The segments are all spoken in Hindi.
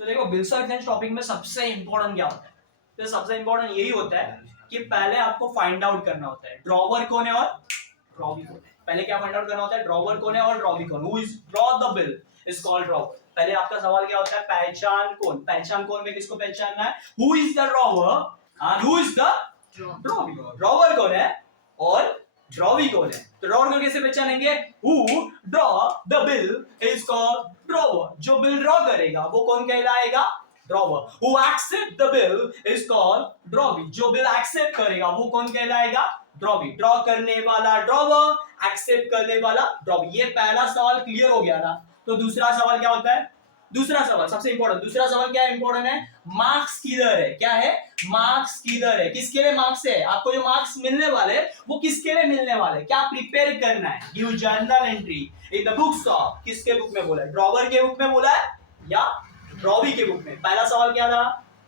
तो देखो बिल्स और एक्सचेंज टॉपिक में सबसे इंपॉर्टेंट क्या होता है? तो सबसे इंपॉर्टेंट यही होता है कि पहले आपको फाइंड आउट करना होता है ड्रॉवर कौन है और ड्रॉवी कौन है। पहले क्या फाइंड आउट करना होता है? ड्रॉवर कौन है और ड्रॉवी कौन। Who is draw the bill is called drawer. पहले आपका सवाल क्या होता है? पहचान कौन। पहचान कौन में किसको पहचानना है? Who is the drawer and who is the drawee. Drawer कौन है और ड्रॉवी कौन है। तो ड्रॉवर को कैसे पहचानेंगे? Who draw the bill is called drawer. जो बिल ड्रॉ करेगा वो कौन कहलाएगा? Drawer. Who accept the bill is called drawee. जो बिल एक्सेप्ट करेगा वो कौन कहलाएगा? ड्रॉवी। ड्रॉ करने वाला ड्रॉवर, एक्सेप्ट करने वाला ड्रॉवी। ये पहला सवाल क्लियर हो गया ना। तो दूसरा सवाल क्या होता है? दूसरा सवाल सबसे इंपॉर्टेंट। दूसरा सवाल क्या इंपॉर्टेंट है? मार्क्स किधर है। क्या है? मार्क्स किधर है। किसके लिए मार्क्स है? आपको जो मार्क्स मिलने वाले वो किसके लिए मिलने वाले? क्या प्रिपेयर करना है? Give journal entry in the books of. किसके बुक में बोला है? ड्रॉवर के बुक में बोला है या ड्रॉवी के बुक में? पहला सवाल क्या था?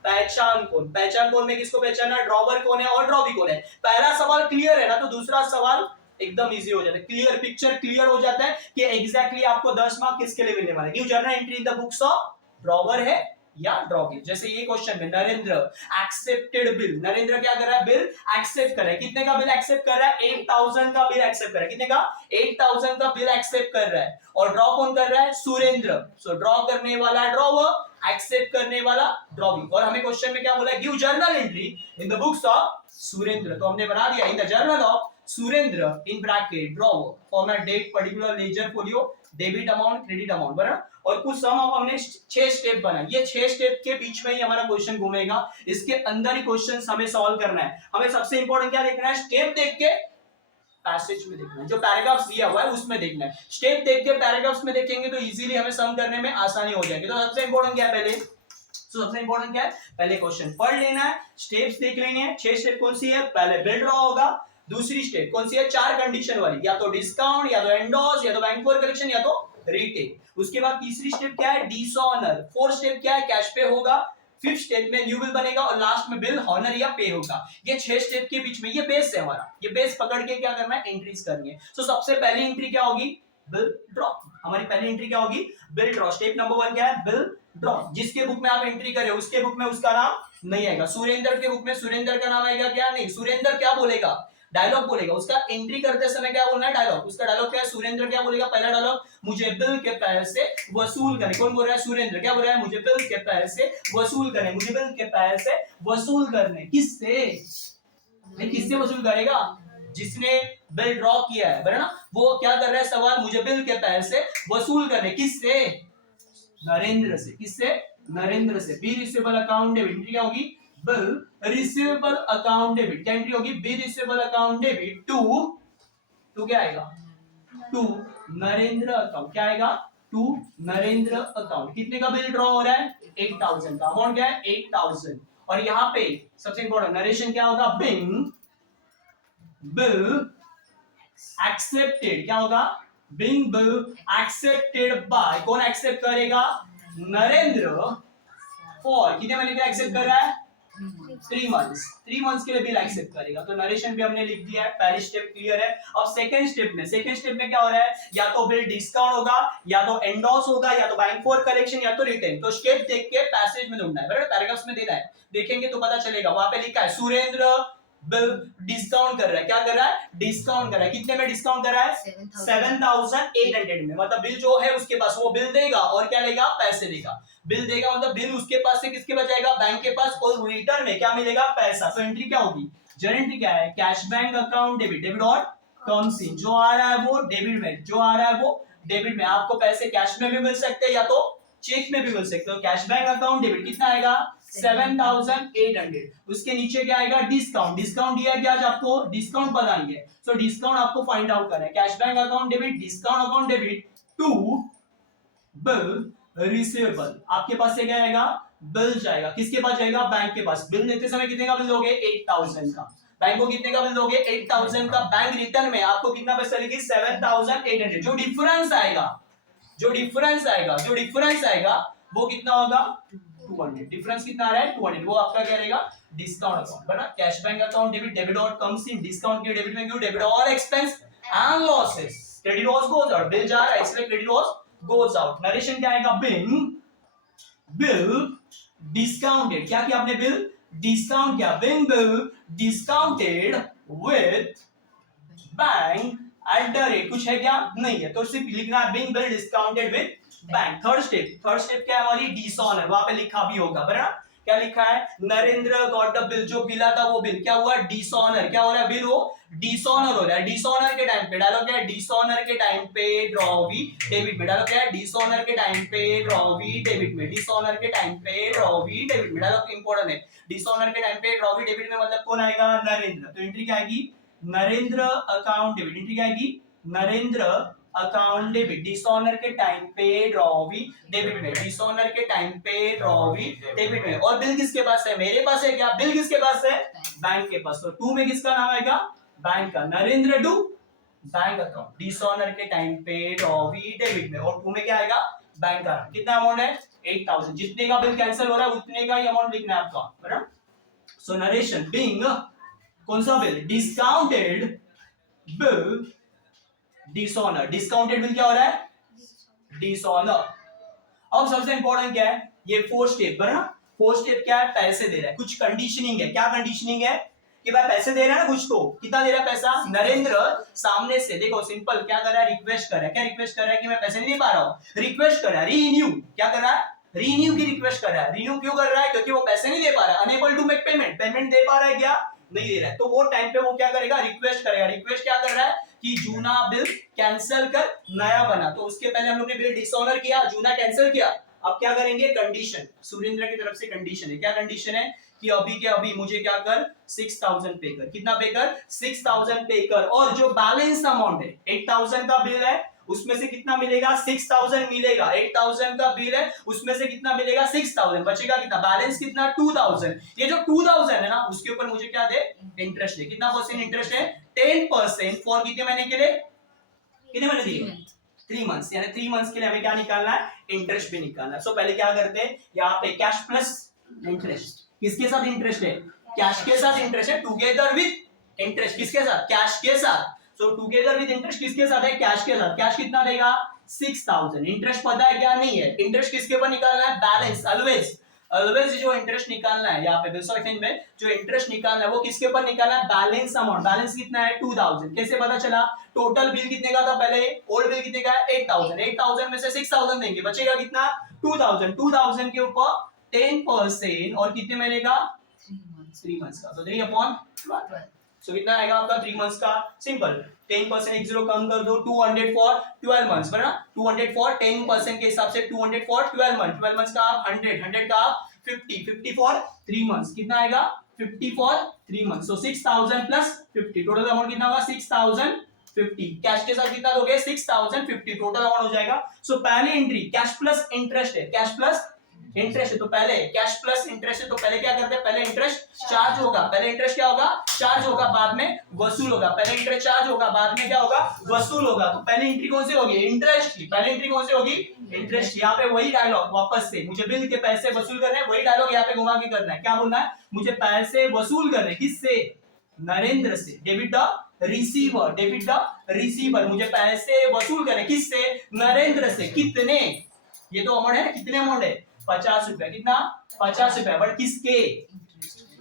पहचान कौन। पहचान कौन में किसको पहचानना? ड्रॉवर कौन है और ड्रॉवी कौन है। पहला सवाल क्लियर है ना, तो दूसरा सवाल एकदम इजी हो जाता है। क्लियर पिक्चर क्लियर हो जाता है कि एग्जैक्टली आपको 10 मार्क किसके लिए मिलने वाले। Give journal entry in the books of. Drawer है या ड्रॉवी। जैसे ये क्वेश्चन में नरेंद्र एक्सेप्टेड बिल। नरेंद्र क्या कर रहा है? बिल एक्सेप्ट कर रहा है। कितने का बिल एक्सेप्ट कर रहा है? 8000 का बिल एक्सेप्ट कर रहा है। कितने का? 8000 का बिल एक्सेप्ट कर रहा है। और ड्रॉ कौन कर रहा है? सुरेंद्र। सो ड्रॉ करने वाला ड्रॉवर, एक्सेप्ट करने वाला ड्रॉवी। और हमें क्वेश्चन में क्या बोला है? Give journal entry in the books of Surendra. तो हमने बना दिया in the journal of Surendra in bracket drawer format date particular ledger folio debit amount credit amount. बराबर। और कुछ सम ऑफ हमने 6 स्टेप बनाए। ये 6 स्टेप के बीच में ही हमारा क्वेश्चन घूमेगा। इसके अंदर ही क्वेश्चन हमें सॉल्व करना है। हमें सबसे इंपॉर्टेंट क्या देखना है? स्टेप देख के पैसेज में देखना है। जो पैराग्राफ्स दिया हुआ है उसमें देखना है। स्टेप देख के पैराग्राफ्स में देखेंगे तो इजीली हमें सम करने में आसानी हो जाएगी। तो सबसे इंपॉर्टेंट क्या है? पहले सबसे इंपॉर्टेंट क्या है? पहले क्वेश्चन पढ़ लेना है, स्टेप्स देख लेंगे हैं। 6 स्टेप कौन सी है? पहले बिल ड्रॉ होगा। दूसरी स्टेप कौन सी है? 4 कंडीशन वाली, या तो डिस्काउंट, या तो एंडोस, या तो बैंक फॉर कलेक्शन, या तो रिटेल। उसके बाद तीसरी स्टेप क्या है? डिसऑनर। फोर्थ स्टेप क्या है? कैश पे होगा। फिफ्थ स्टेप में न्यू बिल बनेगा और लास्ट में बिल हॉनर या पे होगा। ये 6 स्टेप के बीच में ये बेस है हमारा। ये बेस पकड़ के क्या करना है? एंट्रीज करनी है। तो सबसे पहली एंट्री क्या होगी? Bill draw. हमारी पहली एंट्री क्या होगी? Bill draw. स्टेप नंबर 1 क्या है? Bill draw. जिसके बुक में आप एंट्री कर रहे हो उसके बुक में उसका नाम नहीं आएगा। सुरेंद्र के बुक में सुरेंद्र का नाम आएगा क्या? नहीं। सुरेंद्र क्या बोलेगा? डायलॉग बोलेगा। उसका एंट्री करते समय क्या बोलना है? डायलॉग। उसका डायलॉग क्या है? सुरेंद्र क्या बोलेगा? पहला डायलॉग, मुझे बिल के पैसे वसूल करने। कौन बोल रहा है? सुरेंद्र। क्या बोल रहा है? मुझे बिल के पैसे वसूल करने। मुझे बिल के पैसे वसूल करने। किससे? किससे वसूल करेगा? जिसने बिल ड्रॉ किया है, बराबर ना। वो क्या कर रहा है? सवाल, मुझे बिल के पैसे वसूल करने। किससे? नरेंद्र से। किससे? नरेंद्र से। B receivable account debit. Entry क्या होगी? Bill receivable account debit. क्या एंट्री होगी? B receivable account debit to क्या आएगा? To Narendra account. क्या आएगा? To Narendra account. कितने का बिल ड्रॉ हो रहा है? 8000 का। अमाउंट क्या है? 8000। और यहां पे सबसे इंपॉर्टेंट नरेशन क्या होगा? Bill accepted. क्या होगा? Being bill accepted by. कौन एक्सेप्ट करेगा? नरेंद्र। फॉर कितने महीने के लिए एक्सेप्ट कर रहा है? 3 मंथ्स। 3 मंथ्स के लिए बिल एक्सेप्ट करेगा। तो नरेशन भी हमने लिख दिया है। पहली स्टेप क्लियर है। अब सेकंड स्टेप में क्या हो रहा है? या तो बिल डिस्काउंट होगा, या तो एंडोस होगा, या तो बैंक फॉर कलेक्शन, या तो रिटेन। तो स्टेप देख के पैसेज में ढूंढना है, बराबर। पैराग्राफ्स में देना है। देखेंगे तो पता चलेगा। वहां पे लिखा है सुरेंद्र बिल डिस्काउंट कर रहा है। क्या कर रहा है? डिस्काउंट कर रहा है। कितने में डिस्काउंट कर रहा है? 7800 में। मतलब बिल जो है उसके पास, वो बिल देगा और क्या लेगा? पैसे लेगा। बिल देगा मतलब बिल उसके पास से किसके पास जाएगा? बैंक के पास। और रिटर्न में क्या मिलेगा? पैसा। तो एंट्री क्या होगी? जर्नल एंट्री क्या है? Cash bank account debit. Debit और कम्स इन। जो आ रहा है वो डेबिट में, जो आ रहा है वो डेबिट में। आपको पैसे कैश में भी मिल सकते हैं या तो चेक में भी मिल सकते हो। कैश बैंक अकाउंट डेबिट कितना आएगा? 7800। उसके नीचे क्या आएगा? डिस्काउंट। डिस्काउंट दिया क्या आज आपको? डिस्काउंट पता नहीं है। सो डिस्काउंट आपको फाइंड आउट करना है। Cash bank account debit, discount account debit to bill receivable. आपके पास से क्या आएगा? बिल जाएगा। किसके पास जाएगा? बैंक के पास। बिल देते समय कितने का बिल दोगे? 8000 का। बैंक को कितने का बिल दोगे? 8000 का। बैंक रिटर्न में आपको कितना पैसा लेगी? 7800। जो डिफरेंस आएगा, जो डिफरेंस आएगा वो कितना होगा? 200। डिफरेंस कितना आ रहा है? 200। वो आपका क्या रहेगा? डिस्काउंट अकाउंट, बना। Cash bank account debit, debit और कम्स इन। डिस्काउंट के डेबिट में क्यों? डेबिट और expense and losses. Credit what's goes out. Bill जा रहा है इसलिए credit what's goes out. Narration क्या आएगा? बिल डिस्काउंटेड, क्या किया आपने? बिल डिस्काउंट किया, being bill discounted with bank at the rate, कुछ है क्या? नहीं है, तो सिर्फ लिखना है being bill discounted with bank. Third step क्या है हमारी? डिसऑनर, वहां पे लिखा भी होगा बराबर। क्या लिखा है? नरेंद्र गॉट द बिल, जो बिल आता वो बिल क्या हुआ? डिसऑनर। क्या हो रहा है? बिल वो डिसऑनर हो रहा है। डिसऑनर के टाइम पे डालो क्या है? डिसऑनर के टाइम पे ड्रॉ वी डेबिट में डालो क्या है? डिसऑनर के टाइम पे ड्रॉ वी डेबिट में, डिसऑनर के टाइम पे ड्रॉ वी डेबिट में डालो, इंपॉर्टेंट है। डिसऑनर के टाइम पे ड्रॉ वी डेबिट में मतलब कौन आएगा? नरेंद्र। तो एंट्री क्या आएगी? Narendra account debit. एंट्री क्या आएगी? Narendra account debit. डिसऑनर के टाइम पे ड्रॉ वी डेबिट में, डिसऑनर के टाइम पे ड्रॉ वी डेबिट में। और बिल किसके पास है? मेरे पास है। क्या बिल किसके पास है? बैंक के पास। तो टू में किसका नाम आएगा? बैंक का। Narendra to bank account, dishonour के टाइम पे ड्रॉ वी डेबिट में, और टू में क्या आएगा? बैंक का। कितना अमाउंट है? 8000। जितने का बिल कैंसिल हो रहा है उतने का ही अमाउंट लिखना है आपका, बराबर। सो नरेशन बिंग, कौन सा bill? Discounted bill dishonour. Discounted bill क्या हो रहा है? डिसऑनर। अब सबसे इंपॉर्टेंट क्या है? ये फोर्थ स्टेप, बराबर। फोर्थ स्टेप क्या है? पैसे दे रहा है, कुछ कंडीशनिंग है। क्या कंडीशनिंग है? कि भाई पैसे दे रहा है ना कुछ, तो कितना दे रहा है पैसा? नरेंद्र सामने से देखो सिंपल क्या कर रहा है? रिक्वेस्ट कर रहा है। क्या रिक्वेस्ट कर रहा है? कि मैं पैसे नहीं दे पा रहा हूं। रिक्वेस्ट कर रहा है, रीन्यू। क्या कर रहा है? रीन्यू की रिक्वेस्ट कर रहा है। रीन्यू क्यों कर रहा है? क्योंकि वो पैसे नहीं दे पा रहा है। Unable to make payment, payment दे पा रहा है क्या? नहीं दे रहा है। तो वो टाइम पे वो क्या करेगा? रिक्वेस्ट करेगा। रिक्वेस्ट क्या कर रहा है? कि जूना बिल कैंसिल कर नया बना। तो उसके पहले हम लोग ने बिल डिसऑनर किया, जूना कैंसिल किया। अब क्या करेंगे? कंडीशन, सुरेंद्र की तरफ से कंडीशन है। क्या कंडीशन है? कि अभी के अभी मुझे क्या कर? 6000 पे कर। कितना पे कर? 6000 पे कर। और जो बैलेंस अमाउंट है 8000 का बिल है, उसमें से कितना मिलेगा? 6000 मिलेगा। 8000 का बिल है, उसमें से कितना मिलेगा? 6000। बचेगा कितना? बैलेंस कितना? 2000। ये जो 2000 है ना, उसके ऊपर मुझे क्या दे? इंटरेस्ट दे। कितना परसेंट इंटरेस्ट है? 10%। फॉर कितने महीने के लिए? कितने महीने दिए? 3 मंथ्स। यानी 3 मंथ्स के लिए हमें क्या निकालना है? इंटरेस्ट भी निकालना है। सो पहले क्या करते हैं? यहाँ पे कैश प्लस इंटरेस्ट। किसके साथ इंटरेस्ट है? कैश के साथ इंटरेस्ट है, टुगेदर विद इंटरेस्ट। किसके साथ? कैश के साथ। सो टुगेदर विद इंटरेस्ट किसके साथ है? कैश के साथ। कैश कितना देगा? 6000। इंटरेस्ट पता है क्या? नहीं है। इंटरेस्ट किसके ऊपर निकालना है? बैलेंस। ऑलवेज ऑलवेज जो इंटरेस्ट निकालना है यहाँ पे बिल्स ऑफ एक्सचेंज में, जो इंटरेस्ट निकालना है वो किसके ऊपर निकालना है? Balance amount. बैलेंस कितना है? 2000। कैसे पता चला? टोटल बिल कितने का था पहले? ओल्ड बिल कितने का है? 8000। 8000 में से 6000 देंगे, बचेगा कितना? 2000। 2000 के ऊपर 10% और कितने महीने का? 3 मंथ्स का। तो 3/12। सो कितना आएगा आपका? 3 मंथ्स का। सिंपल, 10% एक जीरो कम कर दो, 200 फॉर 12 मंथ्स, बराबर। 200 फॉर 10% के हिसाब से 200 फॉर 12 मंथ। 12 मंथ्स का आप 100, 100 का आप 50, 50 फॉर 3 मंथ्स। कितना आएगा? 50 for 3 months. So 6000 plus 50, total amount कितना होगा? 6050। कैश के साथ कितना दोगे? 6050 टोटल अमाउंट हो जाएगा। सो पहले एंट्री कैश प्लस इंटरेस्ट है, कैश प्लस इंटरेस्ट है, तो पहले कैश प्लस इंटरेस्ट है, तो पहले क्या करते हैं? पहले इंटरेस्ट चार्ज होगा। पहले इंटरेस्ट क्या होगा? चार्ज होगा, बाद में वसूल होगा। पहले इंटरेस्ट चार्ज होगा, बाद में क्या होगा? वसूल होगा। तो पहली एंट्री कौन सी होगी? इंटरेस्ट की। पहली एंट्री कौन सी होगी? इंटरेस्ट। यहाँ पे वही डायलॉग वापस से, मुझे बिल के पैसे वसूल करने हैं, वही डायलॉग यहाँ पे घुमा के करना है। क्या बोलना है? मुझे पैसे वसूल करने। किससे? नरेंद्र से। Debit the receiver, debit the receiver. मुझे पैसे वसूल करने। किससे? नरेंद्र से। कितने? ये तो अमाउंट है ना, कितने अमाउंट है? 50 रुपया। कितना? 50 रुपया। बट किसके?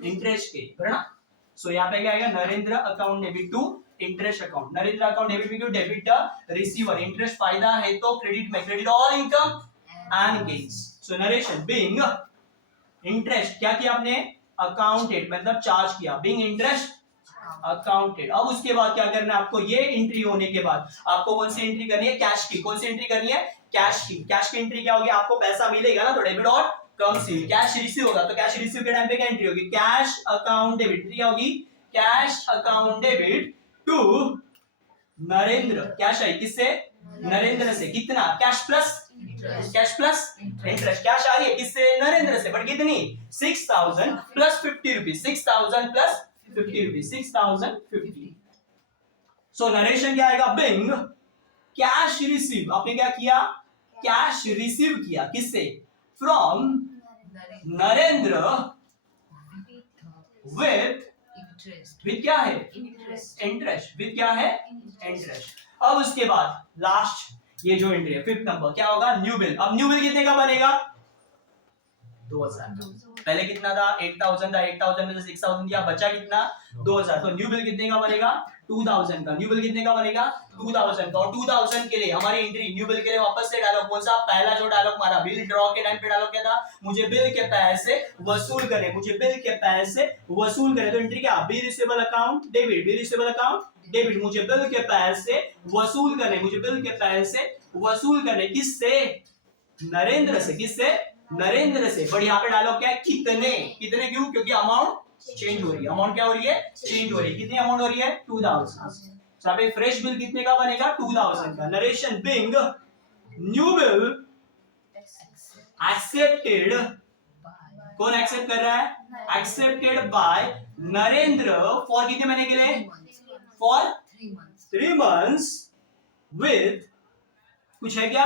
इंटरेस्ट के, है ना। सो यहाँ पे क्या आएगा? Narendra account debit to interest account. Narendra account debit to debit the receiver. Interest फायदा है तो क्रेडिट में, credit all income and gains. So narration being interest क्या किया आपने? अकाउंटेड, मतलब चार्ज किया। Being interest accounted. अब उसके बाद क्या करना है आपको? ये एंट्री होने के बाद आपको कौन सी एंट्री करनी है? कैश की। कौन सी एंट्री करनी है? कैश की। कैश की एंट्री क्या होगी? आपको पैसा मिलेगा ना, तो डेबिट और कम्स इन। कैश रिसीव होगा, तो कैश रिसीव के टाइम पे क्या एंट्री होगी? Cash account debit. क्या होगी? Cash account debit to Narendra. Cash है किससे? नरेंद्र से। कितना? Cash plus cash plus interest. Cash आ रही है किससे? नरेंद्र से। बट कितनी? 6000 plus 50 rupees. 6000 plus 50 rupees, 6050। So narration क्या आएगा? Being cash receive. आपने क्या किया? कैश रिसीव किया। किससे? फ्रॉम नरेंद्र विथ क्या है? इंटरेस्ट। विथ क्या है? इंटरेस्ट। अब उसके बाद लास्ट ये जो एंट्री है, 5th नंबर, क्या होगा? New bill. अब न्यू बिल कितने का बनेगा? 2000। पहले कितना था 8000 था, 8000 में से 6000 दिया, बचा कितना 2000। तो न्यू बिल कितने का बनेगा 2000 का। न्यू बिल कितने का बनेगा 2000 का। और 2000 के लिए हमारी एंट्री न्यू बिल के लिए वापस से डायलॉग कौन सा, पहला जो डायलॉग मारा बिल ड्रॉ के टाइम पे डायलॉग क्या था, मुझे बिल के पैसे वसूल करे, मुझे बिल के पैसे वसूल करे। तो एंट्री क्या, bill receivable account debit, bill receivable account debit, मुझे बिल के पैसे वसूल करने, मुझे बिल के पैसे वसूल करने, किससे, नरेंद्र से, किससे, नरेंद्र से। बट यहाँ पे डायलॉग क्या है, कितने, कितने क्यों, क्योंकि अमाउंट चेंज हो रही है, अमाउंट क्या हो रही है, चेंज हो रही है। कितनी अमाउंट हो रही है 2000। तो पे फ्रेश बिल कितने का बनेगा 2000 का। Narration being new bill accepted, कौन एक्सेप्ट कर रहा है, एक्सेप्टेड बाय नरेंद्र फॉर कितने महीने के लिए, फॉर 3 months विथ, कुछ है क्या,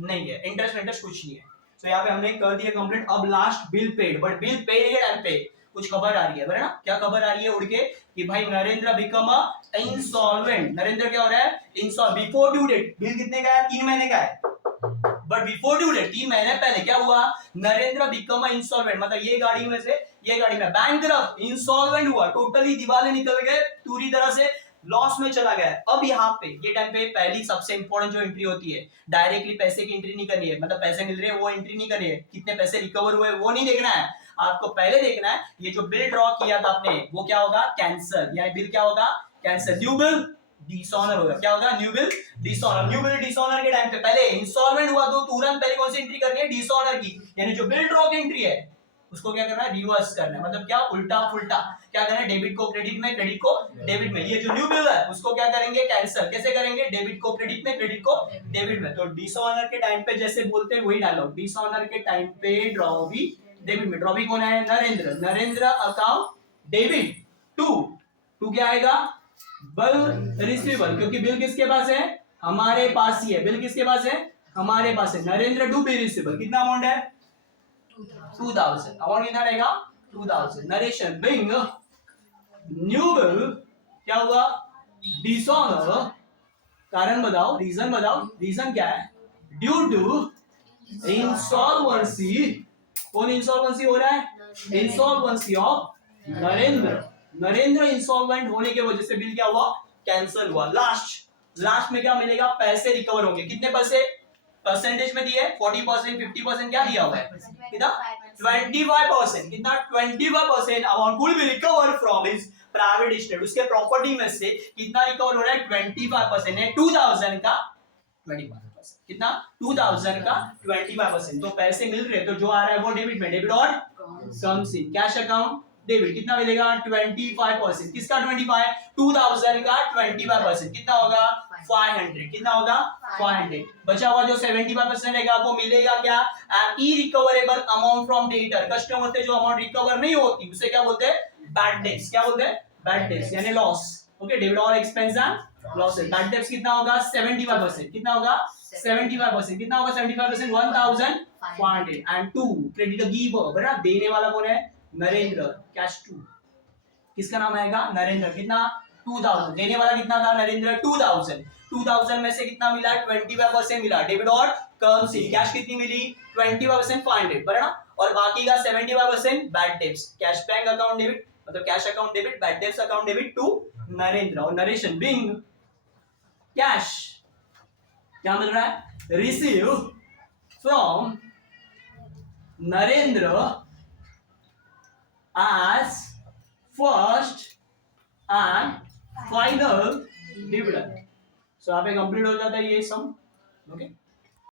नहीं है, इंटरेस्ट इंटरेस्ट कुछ नहीं है। तो यहाँ पे हमने कर दिया कंप्लीट। अब last bill paid, but bill paid के टाइम पे कुछ खबर आ रही है, ना क्या खबर आ रही है उड़ के, कि भाई Narendra become a insolvent, Narendra क्या हो रहा है, insolvent before due date. Bill कितने का है 3 महीने का है, बट बिफोर ड्यू डेट 3 महीने पहले क्या हुआ, नरेंद्र बिकम अ इंसॉल्वेंट, मतलब ये गाड़ी में से, ये गाड़ी में बैंकरप्ट, इंसॉल्वेंट हुआ, टोटली दिवाले निकल गए, पूरी तरह से लॉस में चला गया। अब यहाँ पे ये टाइम पे पहली सबसे इंपॉर्टेंट जो एंट्री होती है, डायरेक्टली पैसे की एंट्री नहीं करनी है, मतलब पैसे मिल रहे हैं वो एंट्री नहीं करनी है, कितने पैसे रिकवर हुए वो नहीं देखना है, आपको पहले देखना है ये जो बिल ड्रॉ किया था आपने वो क्या होगा, कैंसल, या बिल क्या होगा, कैंसल, न्यू बिल डिसऑनर होगा, क्या होगा, new bill dishonour. New bill dishonour के टाइम पे पहले इंस्टॉलमेंट हुआ तो तुरंत पहले कौन सी एंट्री करनी है, डिसऑनर की, यानी जो बिल ड्रॉ की एंट्री है उसको क्या करना है, रिवर्स करना है, मतलब क्या, उल्टा फुल्टा, क्या करना है, डेबिट को क्रेडिट में, क्रेडिट को डेबिट में। ये जो न्यू बिल है उसको क्या करेंगे, कैंसिल, कैसे करेंगे, डेबिट को क्रेडिट में, क्रेडिट को डेबिट में। तो डिसऑनर के टाइम पे जैसे बोलते हैं वही डायलॉग, डिसऑनर के टाइम पे ड्रॉ भी डेबिट में, ड्रॉ भी कौन है, Narendra, Narendra account debit to क्या आएगा, बिल रिसीवेबल, क्योंकि बिल किसके पास है, हमारे पास ही है, बिल किसके पास है, हमारे पास है, नरेंद्र टू बिल रिसीवेबल, कितना अमाउंट है 2000, अमाउंट कितना रहेगा 2000। नरेशन बिंग न्यू बिल क्या हुआ, डिसऑनर, कारण बताओ, रीजन बताओ, रीजन क्या है, ड्यू टू इंसॉल्वेंसी, कौन इंसॉल्वेंसी हो रहा है, insolvency of Narendra, Narendra insolvent होने की वजह से बिल क्या हुआ, कैंसिल हुआ। लास्ट में क्या मिलेगा, पैसे रिकवर होंगे, कितने पैसे, परसेंटेज में दिए 40%, 50% क्या दिया हुआ है, कितना 25%, कितना 25% अमाउंट कुल B recover from his private estate, उसके प्रॉपर्टी में से कितना रिकवर हो रहा है 25% है, 2000 का 25%, कितना 2000 का 25%। तो पैसे मिल रहे, तो जो आ रहा है वो डेबिट में, डेबिट और comes in cash account debit, कितना मिलेगा 25%, किसका 25, 2000 का 25%, कितना होगा 500, कितना होगा 500। बचा हुआ जो 75% रहेगा वो मिलेगा क्या, irrecoverable amount from debtor, customer से जो अमाउंट रिकवर नहीं होती उसे क्या बोलते हैं, बैड डेट्स, क्या बोलते हैं, बैड डेट्स यानी लॉस। ओके, डेबिट और expense and losses, bad debts कितना होगा 75%, कितना होगा 75%, कितना होगा 75%, 1500 एंड 2 क्रेडिट गिवर, बराबर, देने वाला कौन है, नरेंद्र, कैश 2, किसका नाम आएगा, नरेंद्र, कितना 2000, देने वाला कितना था, नरेंद्र 2000 में से कितना मिला 25% मिला, डेबिट और करेंसी, कैश कितनी मिली 25%, 500, बराबर, और बाकी का 75% bad debts, cash bank account debit, मतलब cash account debit, bad debts account debit to Narendra. और नरेशन बिंग कैश क्या मिल रहा है, receive from Narendra as first and final dividend। So यहाँ पे कंप्लीट हो जाता है ये सम। ओके।